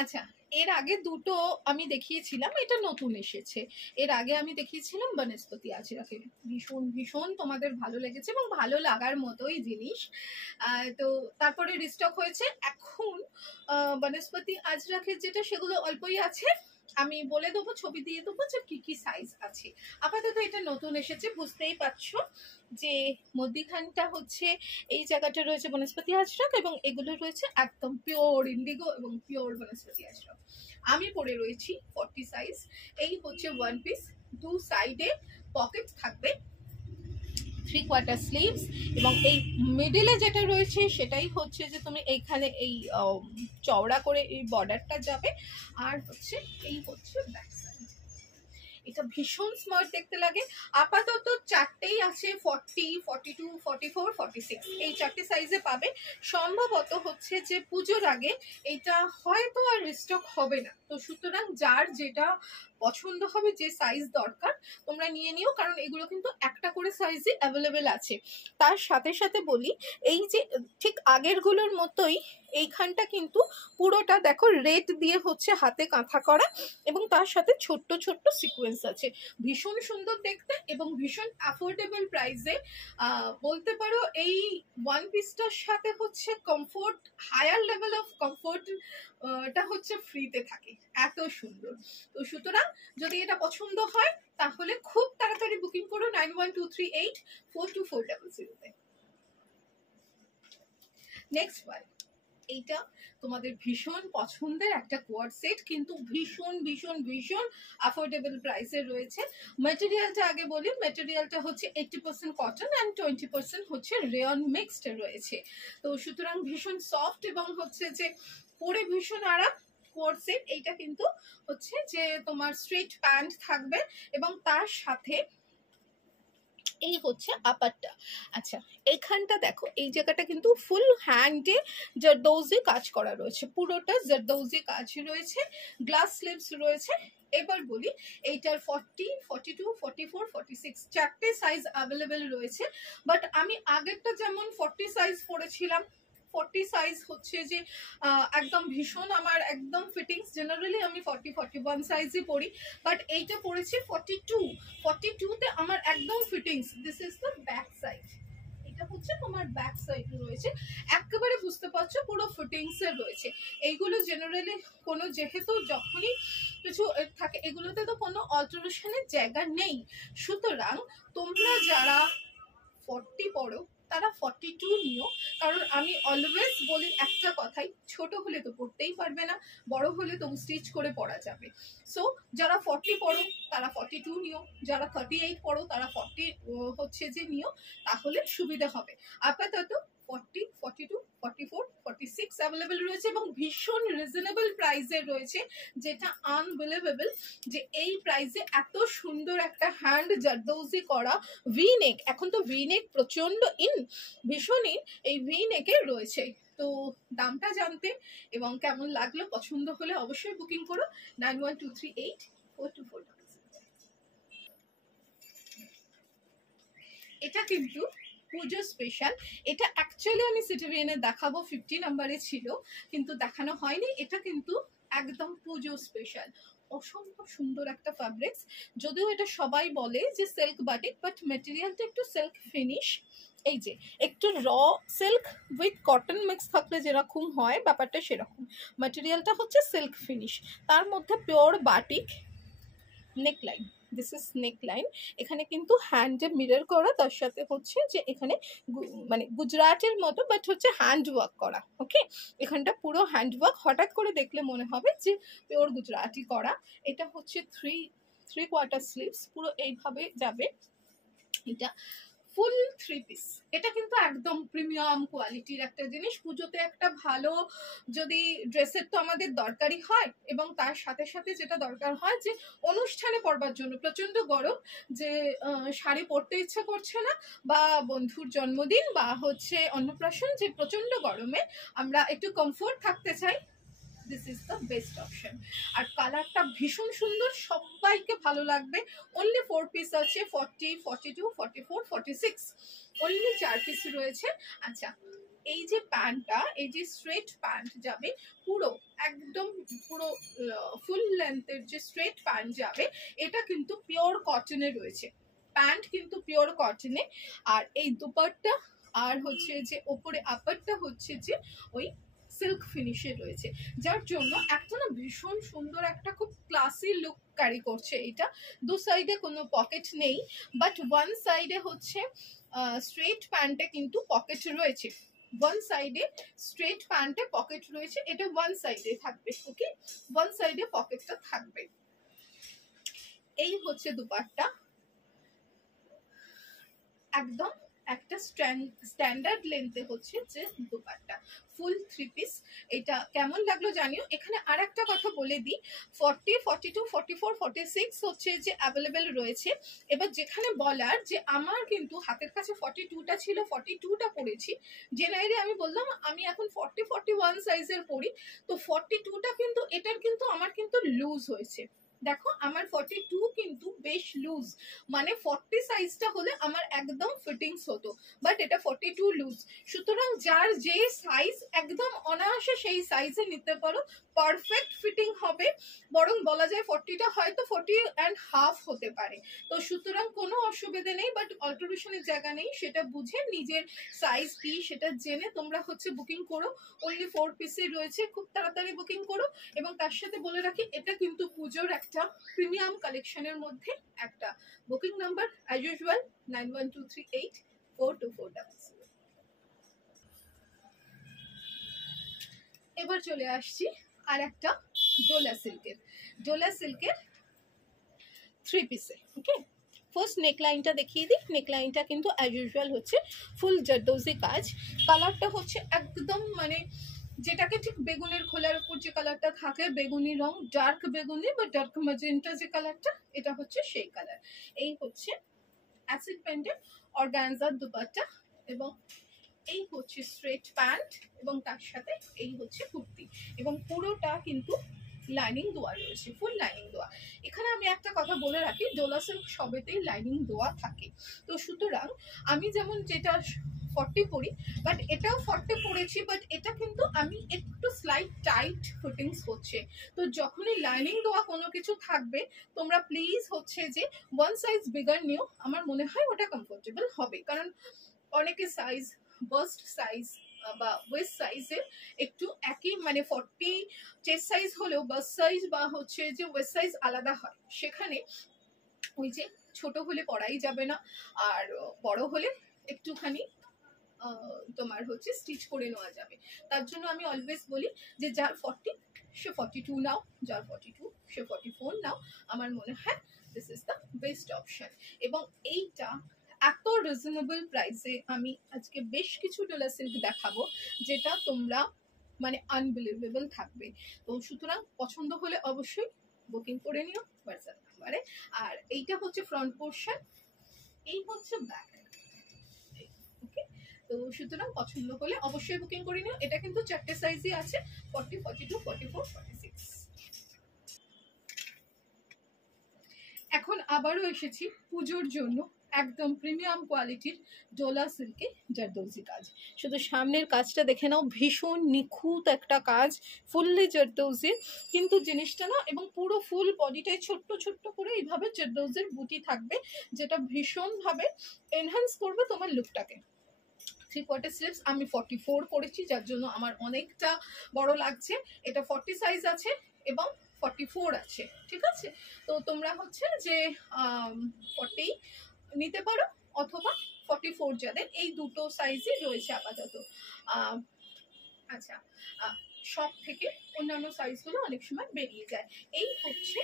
আচ্ছা, এর আগে দুটো আমি দেখিয়েছিলাম, এটা নতুন এসেছে। এর আগে আমি দেখিয়েছিলাম বনস্পতি আজরাকে, ভীষণ ভীষণ তোমাদের ভালো লেগেছে এবং ভালো লাগার মতোই জিনিস। তো তারপরে রিস্টক হয়েছে এখন বনস্পতি আজরাকের যেটা, সেগুলো অল্পই আছে। আমি বলে দেবো, ছবি দিয়ে দেবো যে কি কি সাইজ আছে। আপাতত এটা নতুন এসেছে, বুঝতেই পারছো যে মধ্যিখানটা হচ্ছে এই জায়গাটা রয়েছে বনস্পতি আজরাক এবং এগুলো রয়েছে একদম পিওর ইন্ডিগো এবং পিওর বনস্পতি আজরাক। আমি পরে রয়েছি 40 সাইজ। এই হচ্ছে ওয়ান পিস, দু সাইডে পকেট থাকবে, 3/4 স্লিভস, এবং এই মিডলে যেটা রয়েছে সেটাই হচ্ছে যে তুমি এইখানে এই চওড়া করে এই বর্ডারটা যাবে, আর হচ্ছে এই হচ্ছে ব্যাক সাইড। এটা ভীষণ স্মার্ট দেখতে লাগে। আপাতত চারটেই আছে, 40, 42, 44, 46, এই চারটে সাইজে পাবে। সম্ভবত হচ্ছে যে পুজোর আগে এটা হয়তো আর রিস্টক হবে না, তো সুতরাং যার যেটা পছন্দ হবে, যে সাইজ দরকার তোমরা নিয়ে নিও, কারণ এগুলো কিন্তু একটা করে সাইজই অ্যাভেলেবেল আছে। তার সাথে সাথে বলি, এই যে ঠিক আগেরগুলোর মতোই এইখানটা কিন্তু পুরোটা দেখো রেড দিয়ে হচ্ছে হাতে কাঁথা করা, এবং তার সাথে ছোট্ট ছোট্ট সিকোয়েন্স আছে। ভীষণ সুন্দর দেখতে এবং ভীষণ অ্যাফোর্ডেবল প্রাইসে। বলতে পারো এই ওয়ান পিসটার সাথে হচ্ছে comfort, higher level of comfort টা হচ্ছে ফ্রিতে থাকে, এত সুন্দর। তো সুতরাং যদি এটা পছন্দ হয় তাহলে খুব তাড়াতাড়ি বুকিং করো 9123842400-তে। নেক্সট ওয়ান, এইটা তোমাদের ভীষণ পছন্দের একটা কোয়ার্ড সেট, কিন্তু ভীষণ ভীষণ ভীষণ অ্যাফোর্ডেবল প্রাইসে রয়েছে। ম্যাটেরিয়ালটা আগে বলি, ম্যাটেরিয়ালটা হচ্ছে 80% কটন অ্যান্ড 20% হচ্ছে রেয়ন মিক্সড রয়েছে। তো সুতরাং ভীষণ সফট এবং হচ্ছে যে পরে ভীষণ আরাম। কোয়ার্ড সেট এইটা কিন্তু হচ্ছে যে তোমার স্ট্রেট প্যান্ট থাকবে এবং তার সাথে এই হচ্ছে আপারটা। আচ্ছা, এইখানটা দেখো, এই জায়গাটা কিন্তু ফুল হ্যান্ডে জারদৌজি কাজ করা রয়েছে, পুরোটা জারদৌজি কাজ রয়েছে, গ্লাস স্লিভস রয়েছে। এবার বলি, এইটার 40, 42, 44, 46 চারটে সাইজ অ্যাভেলেবেল রয়েছে। বাট আমি আগেরটা যেমন 40 সাইজ পরেছিলাম, 40 সাইজ হচ্ছে যে একদম ভীষণ আমার একদম ফিটিংস, জেনারেলি আমি 40, 41 সাইজই পরি, বাট এইটা পরেছি 42, 42তে আমার একদম fittings. This is the back side, এটা হচ্ছে তোমার ব্যাক সাইড রয়েছে, একেবারে বুঝতে পারছো পুরো ফিটিংস এর রয়েছে। এইগুলো জেনারেলি কোনো, যেহেতু যখনই কিছু থাকে এগুলোতে তো কোনো অল্টারেশনের জায়গা নেই, সুতরাং তোমরা যারা 40 পড়ো তারা 42 নিও। কারণ আমি অলওয়েজ বলি একটা কথাই, ছোট হলে তো পড়তেই পারবে না, বড় হলে তো স্টিচ করে পরা যাবে। সো যারা 40 পড়ো তারা 42 নিও, যারা 38 পড়ো তারা 40 হচ্ছে যে নিও, তাহলে সুবিধা হবে। আপাতত 40, 42, 44, 46 অ্যাভেলেবেল রয়েছে এবং ভীষণ রিজনেবল প্রাইসে রয়েছে, যেটা আনবিলিভেবল যে এই প্রাইসে এত সুন্দর একটা হ্যান্ড জারদৌজি করা ভি নেক, এখন তো ভি নেক প্রচন্ড ইন, ভীষণ ইন, এই ভি নেকে রয়েছে। তো দামটা জানতে এবং কেমন লাগলো, পছন্দ হলে অবশ্যই বুকিং করো 91238424। এটা কিন্তু পুজো স্পেশাল, এটা অ্যাকচুয়ালি আমি সিটিভিএনে দেখাবো 50 নাম্বারে ছিল, কিন্তু দেখানো হয়নি। এটা কিন্তু একদম পুজো স্পেশাল, অসম্ভব সুন্দর একটা ফ্যাব্রিক্স। যদিও এটা সবাই বলে যে সিল্ক বাটিক, বাট মেটেরিয়ালটা একটু সিল্ক ফিনিশ। এই যে একটু raw silk with cotton mix থাকলে যেরকম হয় ব্যাপারটা সেরকম, মেটেরিয়ালটা হচ্ছে সিল্ক ফিনিশ, তার মধ্যে pure batik. Neckline, this is neckline, এখানে কিন্তু হ্যান্ডে মিরর করা, তার সাথে হচ্ছে যে এখানে মানে গুজরাটের মতো বাট হচ্ছে হ্যান্ড ওয়ার্ক করা। ওকে, এখানটা পুরো হ্যান্ড ওয়ার্ক, হঠাৎ করে দেখলে মনে হবে যে পিওর গুজরাটি করা। এটা হচ্ছে 3/4 স্লিভস, পুরো এইভাবে যাবে। এটা ফুল 3 পিস, এটা কিন্তু একদম প্রিমিয়াম কোয়ালিটির একটা জিনিস। পুজোতে একটা ভালো যদি ড্রেসের তো আমাদের দরকারই হয়, এবং তার সাথে সাথে যেটা দরকার হয় যে অনুষ্ঠানে পরবার জন্য, প্রচন্ড গরম, যে শাড়ি পরতে ইচ্ছা করছে না, বা বন্ধুর জন্মদিন বা হচ্ছে অন্নপ্রাশন, যে প্রচন্ড গরমে আমরা একটু কমফোর্ট থাকতে চাই, this is the best option. আর কালারটা ভীষণ সুন্দর, সবাইকে ভালো লাগবে। অনলি 4 পিস আছে, 40, 42, 44, 46, অনলি 4 পিস রয়েছে। আচ্ছা, এই যে প্যান্টটা, এই যে স্ট্রেট প্যান্ট যাবে পুরো একদম পুরো ফুল লেন্থের যে স্ট্রেট প্যান্ট যাবে, এটা কিন্তু পিওর কটনে রয়েছে। প্যান্ট কিন্তু পিওর কটনে। আর এই দুপাট্টা আর হচ্ছে যে ওপরে আপারটা হচ্ছে যে ওই সিল্ক ফিনিশে রয়েছে, যার জন্য একটা না ভীষণ সুন্দর একটা খুব ক্লাসি লুক ক্যারি করছে এটা। দু সাইডে কোনো পকেট নেই, বাট ওয়ান সাইডে হচ্ছে স্ট্রেট প্যান্টে কিন্তু পকেট রয়েছে। ওয়ান সাইডে স্ট্রেট প্যান্টে পকেট রয়েছে, এটা ওয়ান সাইডে থাকবে। ওকে, ওয়ান সাইডে পকেটটা থাকবে। এই হচ্ছে দুপাট্টা, একদম একটা স্ট্যান্ডার্ড লেন্থে হচ্ছে যে দুপাট্টা, ফুল 3 পিস। এটা কেমন লাগলো জানিও। এখানে আর একটা কথা বলে দিই, 40, 42, 44, 46 হচ্ছে যে অ্যাভেলেবেল রয়েছে। এবার যেখানে বলার যে আমার কিন্তু হাতের কাছে 42টা ছিল, 42টা পরেছি, জেনারেলি আমি বললাম আমি এখন 40, 41 সাইজের পরি। তো 42টা কিন্তু এটার কিন্তু আমার কিন্তু লুজ হয়েছে। দেখো আমার 42 কিন্তু বেশ লুজ, মানে 40 সাইজটা হলে আমার একদম ফিটিংস হতো, বাট এটা 42 লুজ। সুতরাং যার যে সাইজ একদম অনায়াসে সেই সাইজে নিতে পারো, পারফেক্ট ফিটিং হবে। বরং বলা যায় 40টা হয়তো 40.5 হতে পারে। তো সুতরাং কোনো অসুবিধা নেই, বাট অল্টারেশনের জায়গা নেই, সেটা বুঝে নিজের সাইজ কি সেটা জেনে তোমরা হচ্ছে বুকিং করো। অনলি 4 পিসে রয়েছে, খুব তাড়াতাড়ি বুকিং করো। এবং তার সাথে বলে রাখি, এটা কিন্তু পুজোর একটা প্রিমিয়াম কালেকশনের মধ্যে একটা। Booking number as usual 9123842400। এবার চলে আসছি আর একটা ডোলা সিল্কের 3 পিসে। ওকে, ফার্স্ট নেকলাইনটা দেখিয়ে দিই। নেকলাইনটা কিন্তু অ্যাজ ইউজুয়াল হচ্ছে ফুল জারদৌজি কাজ। কালারটা হচ্ছে একদম মানে যেটাকে ঠিক বেগুনের খোলার উপর যে কালারটা থাকে, বেগুনি রং, ডার্ক বেগুনি বা ডার্ক ম্যাজেন্টা যে কালারটা, এটা হচ্ছে সেই কালার। এই হচ্ছে অ্যাসিড পেন্টের অর্গানজার দুপাট্টা, এবং এই হচ্ছে স্ট্রেট প্যান্ট, এবং তার সাথে এই হচ্ছে কুর্তি, এবং পুরোটা কিন্তু লাইনিং দেওয়া রয়েছে, ফুল লাইনিং দেওয়া। এখানে আমি একটা কথা বলে রাখি, ডোলা সিল্ক সবেতেই লাইনিং দেওয়া থাকে। তো সুতরাং আমি যেমন যেটা 40 পরি, বাট এটাও 40 পরেছি, বাট এটা কিন্তু আমি একটু স্লাইট টাইট ফিটিংস হচ্ছে। তো যখনই লাইনিং দেওয়া কোনো কিছু থাকবে, তোমরা প্লিজ হচ্ছে যে ওয়ান সাইজ বিগার নিও, আমার মনে হয় ওটা কমফোর্টেবল হবে। কারণ অনেকে সাইজ বাস্ট সাইজ বা ওয়েস্ট সাইজের একটু একই, মানে 40 চেস্ট সাইজ হলেও বাস্ট সাইজ বা হচ্ছে যে ওয়েস্ট সাইজ আলাদা হয়। সেখানে ওই যে ছোট হলে পরাই যাবে না, আর বড় হলে একটুখানি তোমার হচ্ছে স্টিচ করে নেওয়া যাবে। তার জন্য আমি অলওয়েজ বলি যে যার 40 সে 42 নাও, যার 42 সে 44 নাও। আমার মনে হয় this is the best option. এবং এইটা এত রিজনেবল প্রাইসে আমি আজকে বেশ কিছু ডোলা সিল্ক দেখাবো, যেটা তোমরা মানে আনবিলিভেবল থাকবে। তো সুতরাং পছন্দ হলে অবশ্যই বুকিং করে নিও হোয়াটসঅ্যাপ নাম্বারে। আর এইটা হচ্ছে ফ্রন্ট পোর্শন, এই হচ্ছে ব্যাক। ওকে, তো সুতরাং পছন্দ হলে অবশ্যই বুকিং করে নিও। এটা কিন্তু 4টে সাইজই আছে, 40, 42, 44, 46। এখন আবারও এসেছি পুজোর জন্য একদম প্রিমিয়াম কোয়ালিটির ডোলা সিল্কে জারদৌজি কাজ। শুধু সামনের কাজটা দেখে নাও, ভীষণ নিখুঁত একটা কাজ, ফুললি জারদৌজি কিন্তু জিনিসটা না, এবং পুরো ফুল বডিটায় ছোট্ট ছোট্ট করে এইভাবে জারদৌজির বুটি থাকবে, যেটা ভীষণভাবে এনহ্যান্স করবে তোমার লুকটাকে। 3/4 স্লিভস আমি 44 পরেছি, যার জন্য আমার অনেকটা বড় লাগছে। এটা 40 সাইজ আছে এবং 44 আছে, ঠিক আছে। তো তোমরা হচ্ছে যে 40 নিতে পারো, অথবা 44 যাদের, এই দুটো সাইজই রয়েছে আপাতত। আচ্ছা, সব থেকে অন্যান্য সাইজগুলো অনেক সময় বেরিয়ে যায়। এই হচ্ছে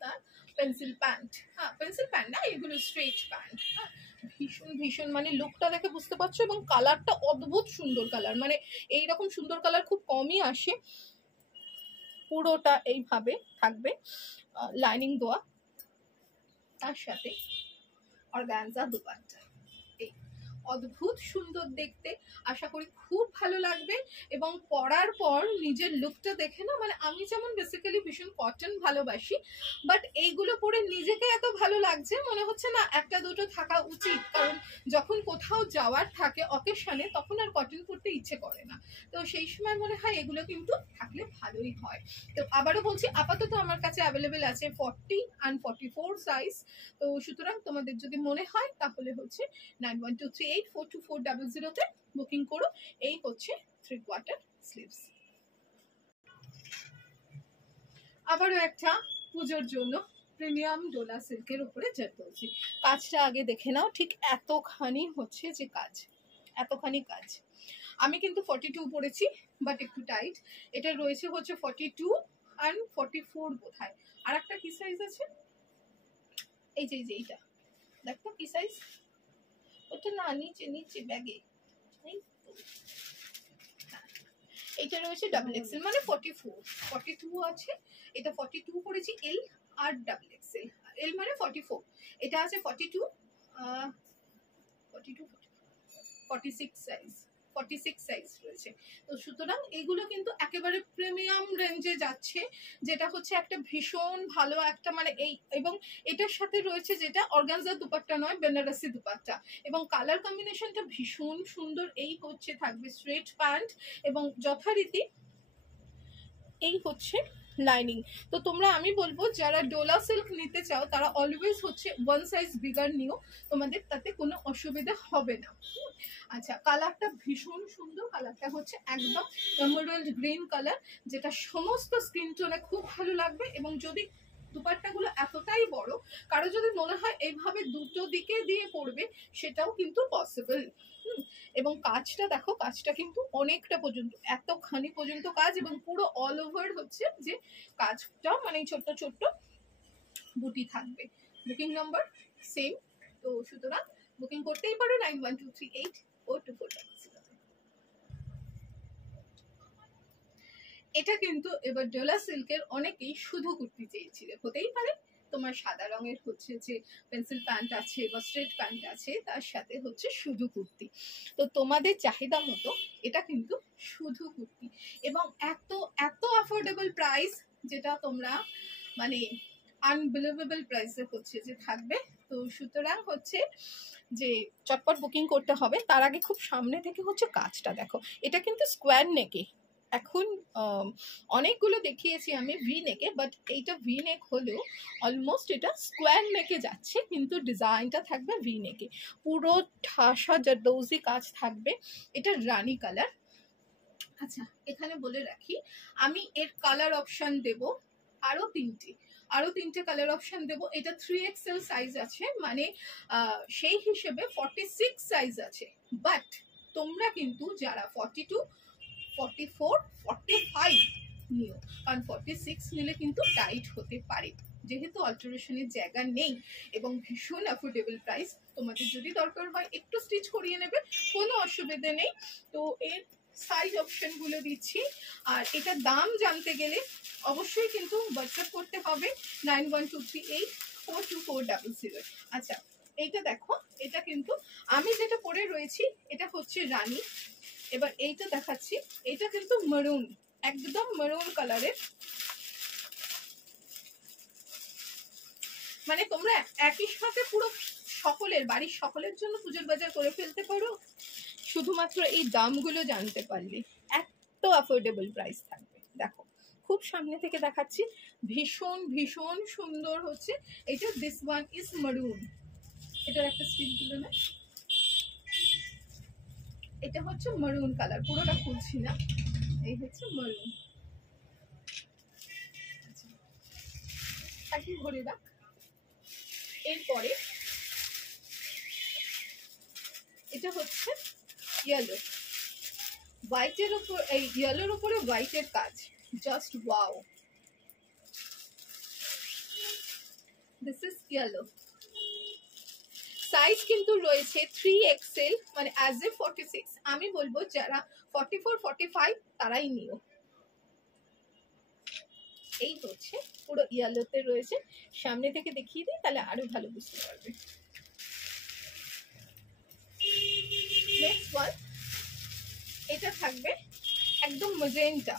তার পেন্সিল প্যান্ট। হ্যাঁ, পেন্সিল প্যান্ট না, এগুলো স্ট্রেট প্যান্ট। হ্যাঁ, ভীষণ ভীষণ মানে লুকটা দেখে বুঝতে পারছো, এবং কালারটা অদ্ভুত সুন্দর কালার, মানে এইরকম সুন্দর কালার খুব কমই আসে। পুরোটা এইভাবে থাকবে লাইনিং দেওয়া, তার সাথে অর্গানজা দুপাট্টা। এই অদ্ভুত সুন্দর দেখতে, আশা করি খুব ভালো লাগবে। এবং পরার পর নিজের লুকটা দেখে না, মানে আমি যেমন বেসিক্যালি ভীষণ কটন ভালোবাসি, বাট এইগুলো পরে নিজেকে এত ভালো লাগছে মনে হচ্ছে না একটা দুটো থাকা উচিত, কারণ যখন কোথাও যাওয়ার থাকে অকেশনে তখন আর কটন পরতে ইচ্ছে করে না, তো সেই সময় মনে হয় এগুলো কিন্তু থাকলে ভালোই হয়। তো আবারও বলছি, আপাতত আমার কাছে অ্যাভেলেবেল আছে 40 and 44 সাইজ। তো সুতরাং তোমাদের যদি মনে হয় তাহলে হচ্ছে 9123842400 তে বুকিং করো। এই হচ্ছে 3/4 স্লিভস। আবারও একটা পুজোর জন্য প্রিমিয়াম ডোলা সিল্কের উপরে যেতে বলছি। কাজটা আগে দেখে নাও, ঠিক এতখানি হচ্ছে যে কাজ, এতখানি কাজ। আমি কিন্তু 42 পরেছি, বাট একটু টাইট। এটা রয়েছে হচ্ছে 42 and 44 বোধহয়। আর একটা কি সাইজ আছে, এই যে এইটা দেখো কি সাইজ, ওটা না নিচে নিচে ব্যাগে, এটা রয়েছে ডাবল এক্সেল, মানে 44 42 আছে। এটা 42 পড়েছি এল আর ডাবল এক্সেল। এল মানে 44, এটা আছে 42 42 46 সাইজ, 46 সাইজ রয়েছে। তো সুতরাং এগুলো কিন্তু একেবারে প্রিমিয়াম রেঞ্জে যাচ্ছে, যেটা হচ্ছে একটা ভীষণ ভালো একটা মানে এই, এবং এটার সাথে রয়েছে যেটা অর্গানজা দুপাট্টা নয়, বেনারসি দুপাট্টা, এবং কালার কম্বিনেশনটা ভীষণ সুন্দর। এই হচ্ছে থাকবে স্ট্রেট প্যান্ট এবং যথারীতি এই হচ্ছে লাইনিং। তো তোমরা, আমি বলবো যারা ডোলা সিল্ক নিতে চাও তারা অলওয়েজ হচ্ছে 1 সাইজ বিগার নিও, তোমাদের তাতে কোনো অসুবিধা হবে না। আচ্ছা, কালারটা ভীষণ সুন্দর, কালারটা হচ্ছে একদম এমারাল্ড গ্রিন কালার, যেটা সমস্ত স্কিন টোনে খুব ভালো লাগবে। এবং যদি দুপাট্টাগুলো এতটাই বড়, কারো যদি মনে হয় এইভাবে দুটো দিকে দিয়ে পড়বে, সেটাও কিন্তু পসিবল। এবং কাজটা দেখো, কাজটা কিন্তু অনেকটা পর্যন্ত, এতখানি পর্যন্ত কাজ, এবং পুরো অল ওভার হচ্ছে যে কাজটা, মানে ছোট্ট ছোট্ট বুটি থাকবে। বুকিং নাম্বার সেম, তো সুতরাং বুকিং করতেই পারো 9123842400। এটা কিন্তু এবার ডোলা সিল্কের অনেকেই শুধু কুর্তি চেয়েছিল, হতেই পারে তোমার সাদা রঙের হচ্ছে যে পেন্সিল প্যান্ট আছে বা স্ট্রেট প্যান্ট আছে, তার সাথে হচ্ছে শুধু কুর্তি। তো তোমাদের চাহিদা মতো এটা কিন্তু শুধু কুর্তি, এবং এত এত অ্যাফোর্ডেবল প্রাইস, যেটা তোমরা মানে আনবিলিভেবল প্রাইসে হচ্ছে যে থাকবে। তো সুতরাং হচ্ছে যে চটপট বুকিং করতে হবে। তার আগে খুব সামনে থেকে হচ্ছে কাজটা দেখো, এটা কিন্তু স্কোয়ার নেকে। এখন অনেকগুলো দেখিয়েছি আমি ভি নেকে, বাট এইটা ভি নেক হলেও অলমোস্ট এটা স্কোয়ার নেকে যাচ্ছে, কিন্তু ডিজাইনটা থাকবে ভি নেকে, পুরো ঠাসা জারদৌজি কাজ থাকবে। এটা রানী কালার। আচ্ছা, এখানে বলে রাখি, আমি এর কালার অপশন দেব আরো তিনটে কালার অপশন দেব। এটা 3XL সাইজ আছে, মানে সেই হিসেবে 46 সাইজ আছে, বাট তোমরা কিন্তু যারা 42, 44, 45 নিও, কারণ 46 নিলে কিন্তু টাইট হতে পারে, যেহেতু অল্টারেশনের জায়গা নেই এবং ভীষণ অ্যাফোর্ডেবল প্রাইস। তোমাদের যদি দরকার হয় একটু স্টিচ করিয়ে নেবে, কোনো অসুবিধে নেই। তো এর সাইজ অপশন গুলো দিচ্ছি, আর এটা দাম জানতে গেলে অবশ্যই কিন্তু হোয়াটসঅ্যাপ করতে হবে 9123842400। আচ্ছা, এইটা দেখো, এটা কিন্তু আমি যেটা পরে রয়েছি এটা হচ্ছে রানী। এবার এইটা দেখাচ্ছি, এটা কিন্তু মেরুন, একদম মেরুন কালারের, মানে তোমরা একই সাথে পুরো সকলের বাড়ির সকলের জন্য পুজোর বাজার করে ফেলতে পারো, শুধুমাত্র এই দামগুলো জানতে পারলে। এত অ্যাফোর্ডেবল প্রাইস থাকবে। দেখো, খুব সামনে থেকে দেখাচ্ছি, ভীষণ ভীষণ সুন্দর হচ্ছে এটা। দিস ওয়ান ইজ মেরুন, এটার একটা স্টিক দিলো না, এটা হচ্ছে মেরুন কালার, পুরোটা খুলছি না, এই হচ্ছে মেরুন। আচ্ছা, ঘুরে দেখ। এরপরে এটা হচ্ছে ইয়েলো, হোয়াইটের উপর, এই ইয়েলোর উপরে হোয়াইটের কাজ, just wow. This is yellow, size কিন্তু রয়েছে 3XL, মানে অ্যাজ এ 46। আমি বলবো যারা 44, 45 তারাই নিও। এই হচ্ছে পুরো ইয়েলোতে রয়েছে, সামনে থেকে দেখিয়ে দিই তাহলে আরো ভালো বুঝতে পারবে। নেক্সট ওয়ান, এটা থাকবে একদম ম্যাজেন্টা।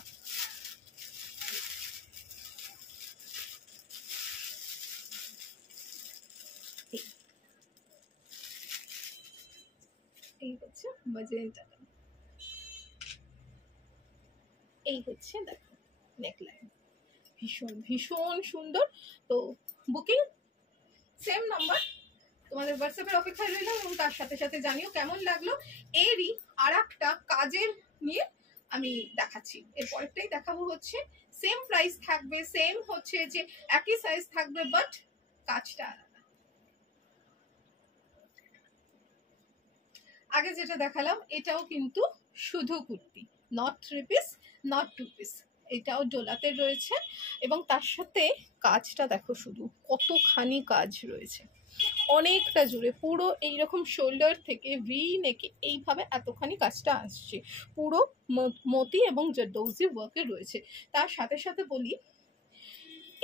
এই হচ্ছে ম্যাজেন্টা, এই হচ্ছে দেখো নেকলাইন, ভীষণ ভীষণ সুন্দর। তো বুকিং সেম নাম্বার তোমাদের হোয়াটসঅ্যাপের অপেক্ষায় রইলাম, এবং তার সাথে সাথে জানিও কেমন লাগলো। এরই আর একটা কাজের নিয়ে আমি দেখাচ্ছি, এর পরেরটাই দেখাবো হচ্ছে সেম প্রাইস থাকবে, সেম হচ্ছে যে একই সাইজ থাকবে, বাট কাজটা আলাদা। আগে যেটা দেখালাম এটাও কিন্তু শুধু kurti, not 3 piece, not 2 piece, এটাও ডোলাতে রয়েছে, এবং তার সাথে কাজটা দেখো শুধু কতখানি কাজ রয়েছে, অনেকটা জুড়ে পুরো এইরকম শোল্ডার থেকে ভি নেকে এইভাবে এতখানি কাজটা আসছে, পুরো মতি এবং জারদৌজি ওয়ার্কে রয়েছে। তার সাথে সাথে বলি,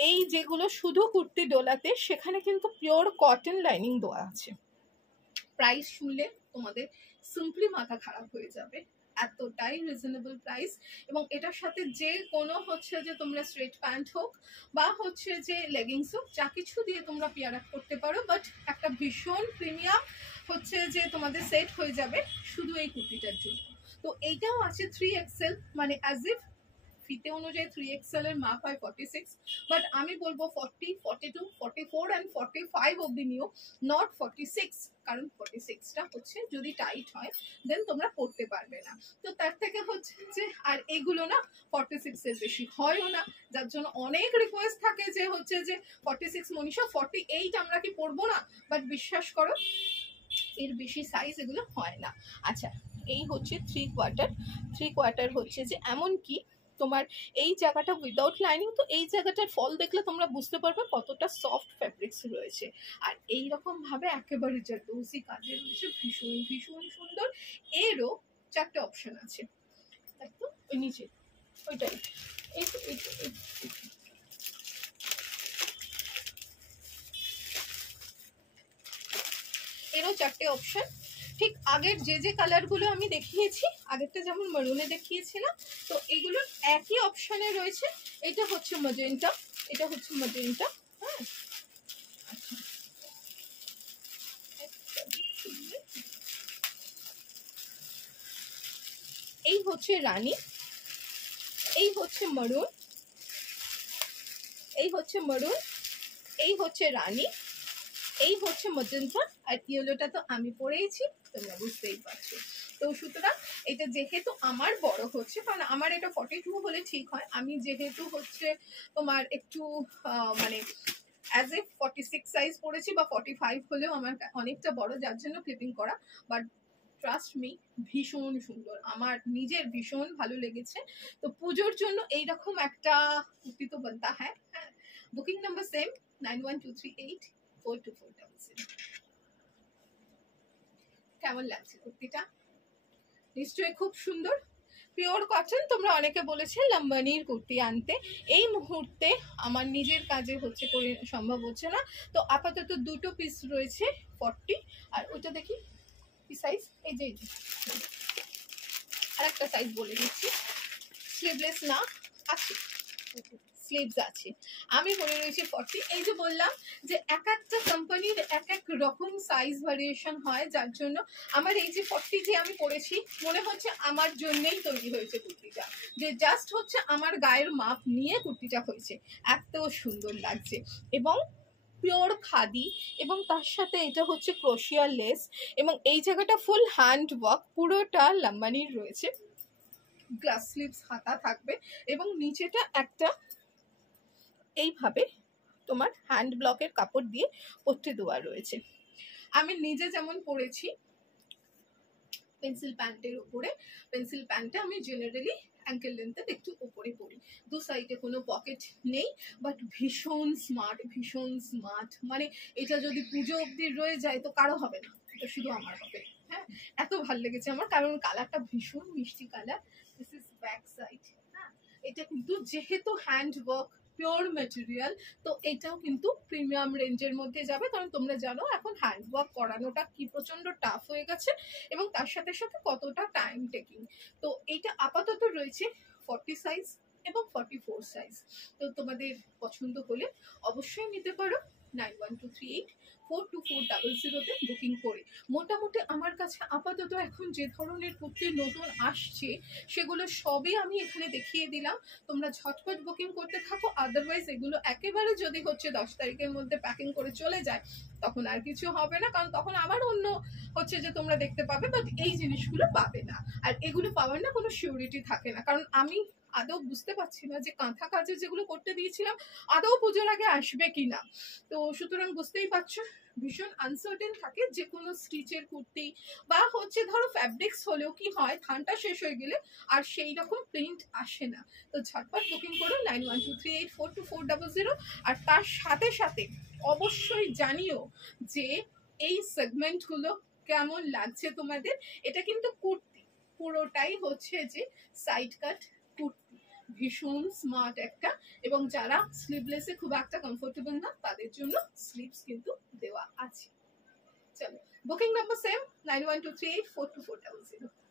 এই যেগুলো শুধু কুর্তি ডোলাতে, সেখানে কিন্তু পিওর কটন লাইনিং দেওয়া আছে। প্রাইস শুনলে তোমাদের সিম্পলি মাথা খারাপ হয়ে যাবে, এতটাই রিজনেবল প্রাইস। এবং এটার সাথে যে কোনো হচ্ছে যে তোমরা স্ট্রেট প্যান্ট হোক বা হচ্ছে যে লেগিংস হোক, যা কিছু দিয়ে তোমরা পেয়ার আপ করতে পারো, বাট একটা ভীষণ প্রিমিয়াম হচ্ছে যে তোমাদের সেট হয়ে যাবে শুধু এই কুর্তিটার জন্য। তো এইটাও আছে 3XL, মানে অ্যাজ ইফ ফিতে অনুযায়ী 3XL এর মাপ হয় 46, বাট আমি বলবো 40, 42, 44 অ্যান্ড 45 অব্দি নিও, নট 46, কারণ 46টা হচ্ছে যদি টাইট হয় দেন তোমরা পড়তে পারবে না। তো তার থেকে হচ্ছে যে, আর এগুলো না 46 এর বেশি হয়ও না, যার জন্য অনেক রিকোয়েস্ট থাকে যে হচ্ছে যে 46 মনীষা 48 আমরা কি পরবো না, বাট বিশ্বাস করো এর বেশি সাইজ এগুলো হয় না। আচ্ছা, এই হচ্ছে 3/4 হচ্ছে যে এমন কি তোমার এই জায়গাটা উইদাউট লাইনিং, তো এই জায়গাটার ফল দেখলে তোমরা বুঝতে পারবে কতটা সফট ফ্যাব্রিক্স রয়েছে। আর এই রকম ভাবে একেবারে জারদৌজি কাজে রয়েছে, ভীষণ ভীষণ সুন্দর। এরও 4টে অপশন আছে, তাই তো ওই নিচে ওইটাই, এরও 4টে অপশন। ঠিক আগের যে কালারগুলো আমি দেখিয়েছি, আগেরটা যেমন মেরুনে দেখিয়েছিলাম, তো এগুলোর একই অপশনে রয়েছে। এটা হচ্ছে ম্যাজেন্টা, এটা হচ্ছে ম্যাজেন্টা, হ্যাঁ। আচ্ছা, এই হচ্ছে রানী, এই হচ্ছে মেরুন, এই হচ্ছে মেরুন, এই হচ্ছে রানী, এই হচ্ছে ম্যাজেন্টা, আর ইয়েলোটা তো আমি পরেইছি, তোমরা বুঝতেই পারছো। তো সুতরাং এটা যেহেতু আমার বড় হচ্ছে, কারণ আমার এটা 42 হলে ঠিক হয়, আমি যেহেতু হচ্ছে তোমার একটু মানে অ্যাজ এ 46 সাইজ পরেছি, বা 45 হলেও আমার অনেকটা বড়, যার জন্য ক্লিপিং করা, বাট ট্রাস্ট মি ভীষণ সুন্দর, আমার নিজের ভীষণ ভালো লেগেছে। তো পুজোর জন্য এইরকম একটা কুর্তি তো বানতা হ্যাঁ। Booking number same 9123842400। কেমন লাগছে কুর্তিটা? নিশ্চয়ই খুব সুন্দর, পিওর কটন। তোমরা অনেকে বলেছে লাম্বানির কুর্তি আনতে, এই মুহূর্তে আমার নিজের কাজে হচ্ছে করে সম্ভব হচ্ছে না, তো আপাতত 2টো পিস রয়েছে 40। আর ওইটা দেখি কি সাইজ, এই যে আর একটা সাইজ বলে দিচ্ছি, স্লিভলেস না, আছে স্লিভস আছে, আমি বলে রয়েছি 40। এই যে বললাম যে এক একটা কোম্পানির এক এক রকম সাইজ ভ্যারিয়েশন হয়, যার জন্য আমার এই যে 40 যে আমি পরেছি, মনে হচ্ছে আমার জন্যই তৈরি হয়েছে কুর্তিটা, যে জাস্ট হচ্ছে আমার গায়ের মাপ নিয়ে কুর্তিটা হয়েছে, এত সুন্দর লাগছে। এবং পিওর খাদি, এবং তার সাথে এটা হচ্ছে ক্রোশিয়া লেস, এবং এই জায়গাটা ফুল হ্যান্ড ওয়ার্ক, পুরোটা লাম্বানির রয়েছে, গ্লাস স্লিভস হাতা থাকবে, এবং নিচেটা একটা এইভাবে তোমার হ্যান্ড ব্লকের কাপড় দিয়ে পট্টি দেওয়া রয়েছে। আমি নিজে যেমন পরেছি পেন্সিল প্যান্টের উপরে, পেন্সিল প্যান্টটা আমি জেনারেলি অ্যাঙ্কেল লেন্থের একটু উপরে পরি, দু সাইডে কোনো পকেট নেই, বাট ভীষণ স্মার্ট, ভীষণ স্মার্ট। মানে এটা যদি পুজো অবধি রয়ে যায় তো কারো হবে না, এটা শুধু আমার হবে। হ্যাঁ, এত ভালো লেগেছে আমার, কারণ কালারটা ভীষণ মিষ্টি colour. This is back side, হ্যাঁ। এটা কিন্তু যেহেতু হ্যান্ড ওয়ার্ক পিওর মেটেরিয়াল। তো এটাও কিন্তু প্রিমিয়াম রেঞ্জের মধ্যে যাবে, কারণ তোমরা জানো এখন হ্যান্ড ওয়ার্ক করানোটা কি প্রচন্ড টাফ হয়ে গেছে এবং তার সাথে সাথে কতটা টাইম টেকিং। তো এইটা আপাতত রয়েছে 40 সাইজ এবং 44 সাইজ। তো তোমাদের পছন্দ হলে অবশ্যই নিতে পারো 9123842400 বুকিং করে। মোটামুটি আমার কাছে আপাতত এখন যে ধরনের কুর্তি নতুন আসছে সেগুলো সবই আমি এখানে দেখিয়ে দিলাম। তোমরা ঝটপট বুকিং করতে থাকো, আদারওয়াইজ এগুলো একেবারে যদি হচ্ছে 10 তারিখের মধ্যে প্যাকিং করে চলে যায় তখন আর কিছু হবে না, কারণ তখন আবার অন্য হচ্ছে যে তোমরা দেখতে পাবে, বাট এই জিনিসগুলো পাবে না। আর এগুলো পাওয়ার না কোনো সিউরিটি থাকে না, কারণ আমি আদৌ বুঝতে পারছি না যে কাঁথা কাজে যেগুলো করতে দিয়েছিলাম আদৌ পুজোর আগে আসবে কিনা। তো সুতরাং বুঝতেই পারছো ভীষণ আনসার্টেন থাকে যে কোনো স্টিচের কুর্তি বা হচ্ছে ধরো ফ্যাব্রিক্স হলেও কি হয় ধানটা শেষ হয়ে গেলে আর সেই রকম প্রিন্ট আসে না। তো ঝটপট বুকিং করো 9123842400। আর তার সাথে সাথে অবশ্যই জানিও যে এই সেগমেন্টগুলো কেমন লাগছে তোমাদের। এটা কিন্তু কুর্তি পুরোটাই হচ্ছে যে সাইড কাট কুর্তি, ভীষণ স্মার্ট একটা, এবং যারা স্লিভলেসে খুব একটা কমফোর্টেবল না তাদের জন্য স্লিভস কিন্তু দেওয়া আছে। চলো বুকিং নাম্বার সেম 9123842400।